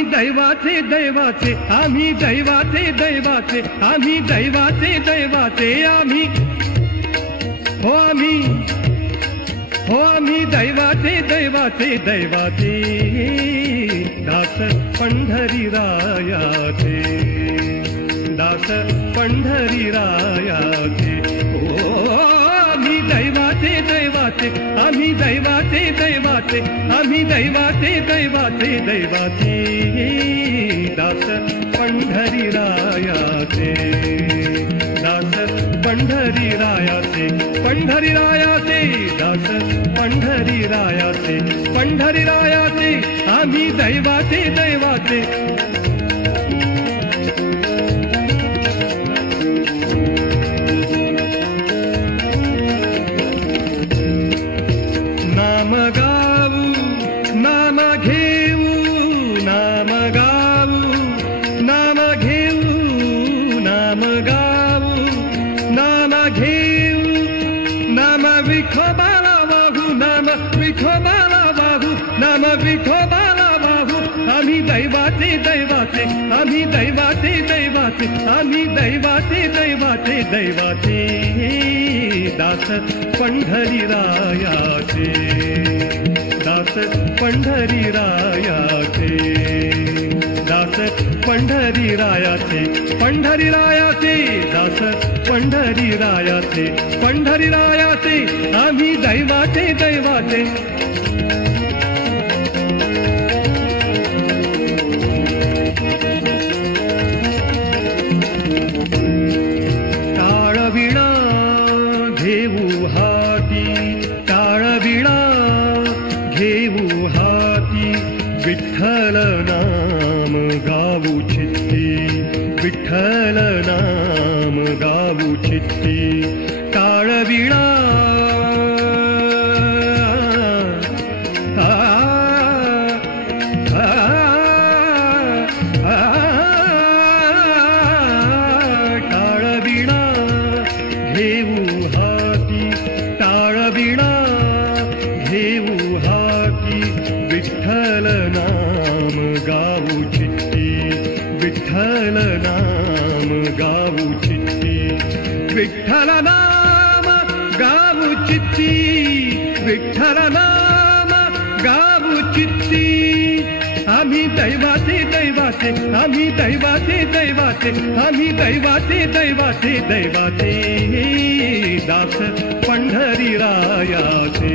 आम्ही दैवाचे दैवाचे, आम्ही दैवाचे दैवाचे, आम्ही दैवाचे दैवाचे, आम्ही हो आम्ही हो आम्ही दैवाचे दैवाचे दैवाचे, दास पंढरीरायाचे, दास पंढरीरायाचे. ओ आम्ही दैवाचे दैवाचे, आम्ही दैवाचे दैवाचे, आम्ही दैवाचे दैवाचे दैवाचे, दास पंढरीरायाचे, दास पंढरीरायाचे, पंढरीरायाचे, दास पंढरीरायाचे, पंढरीरायाचे, आम्ही दैवाचे दैवाचे. नाम गाऊ नाम घेऊ, नाम गाऊ नाम घेऊ, नाम गाऊ नाम घेऊ, नाम विठोबाला वाहू, नाम विठोबाला वाहू, नाम विठोबाला वाहू. आम्ही दैवाचे दैवाचे, आम्ही दैवाचे दैवाचे, आम्ही दैवाचे दैवाचे दैवाचे, दास पंढरीरायाचे, दास पंढरीरायाचे, दास पंढरीरायाचे, पंढरीरायाचे, दास पंढरीरायाचे, पंढरीरायाचे, आम्ही दैवाचे दैवाचे. टाळविणा घेऊ हाती, टाळविणा घेऊ हाती, विठ्ठल नाम गाऊ चित्ती, विठ्ठल नाम गाऊ चित्ती. टाळविणा टाळविणा घेऊ हाती, टाळविणा घेऊ हाती, विठ्ठल नाम गाऊ चित्ती, विठ्ठल नाम गाऊ चित्ती, विठ्ठल नाम गाऊ चित्ती, विठ्ठल नाम गाऊ चित्ती. आम्ही दैवाचे दैवाचे, आम्ही दैवाचे दैवाचे, आम्ही दैवाचे दैवाचे दैवाचे, दास पंढरीरायाचे,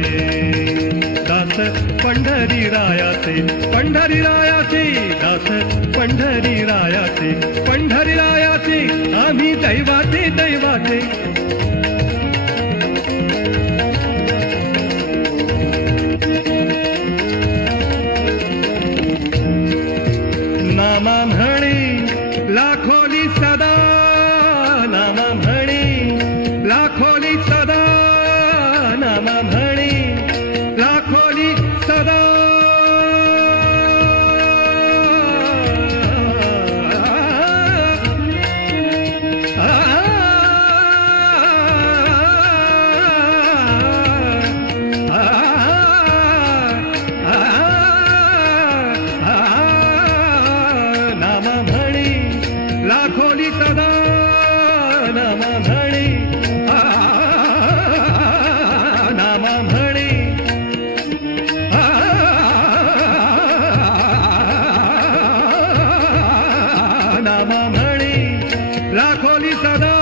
दास पंढरीरायाचे, पंढरीरायाचे, दास पंढरीरायाचे, पंढरीरायाचे, आम्ही दैवाचे दैवाचे. नामा म्हणे लाखोली सदा, नामा म्हणे लाखोली सदा, नामा म्हणे लाखोली सदा. नामा म्हणे लाखोली सदा, नामा म्हणे, नामा म्हणे, नामा म्हणे लाखोली सदा,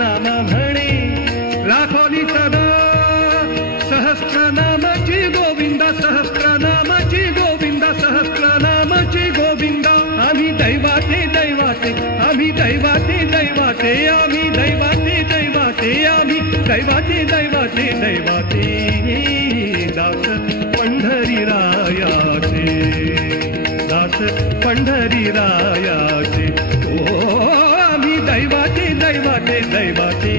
नामा म्हणे लाखोली सदा. सहस्रनामाची गोविंदा, सहस्रनामाची गोविंदा, सहस्रनामाची गोविंदा. आम्ही दैवाचे दैवाचे, आम्ही दैवाचे दैवाचे, आम्ही दैवाचे दैवाचे, आम्ही दैवाचे दैवाचे दैवाचे, दास पंढरीरायाचे, दास पंढरीरायाचे. ओ आम्ही दैवाचे दैवाचे दैवाचे,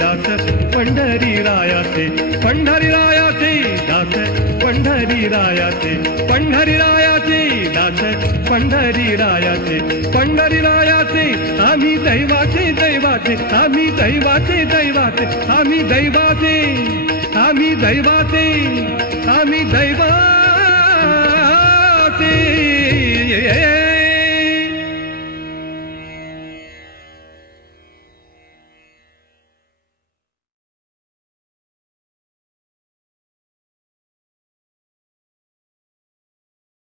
दास पंढरीरायाचे, पंढरीरायाचे, दास पंढरीरायाचे, पंढरीरायाचे, दास पंढरीरायाचे, पंढरीरायाचे. आम्ही दैवाचे दैवाचे, आम्ही दैवाचे दैवाचे, आम्ही दैवाचे, आम्ही दैवाचे, आम्ही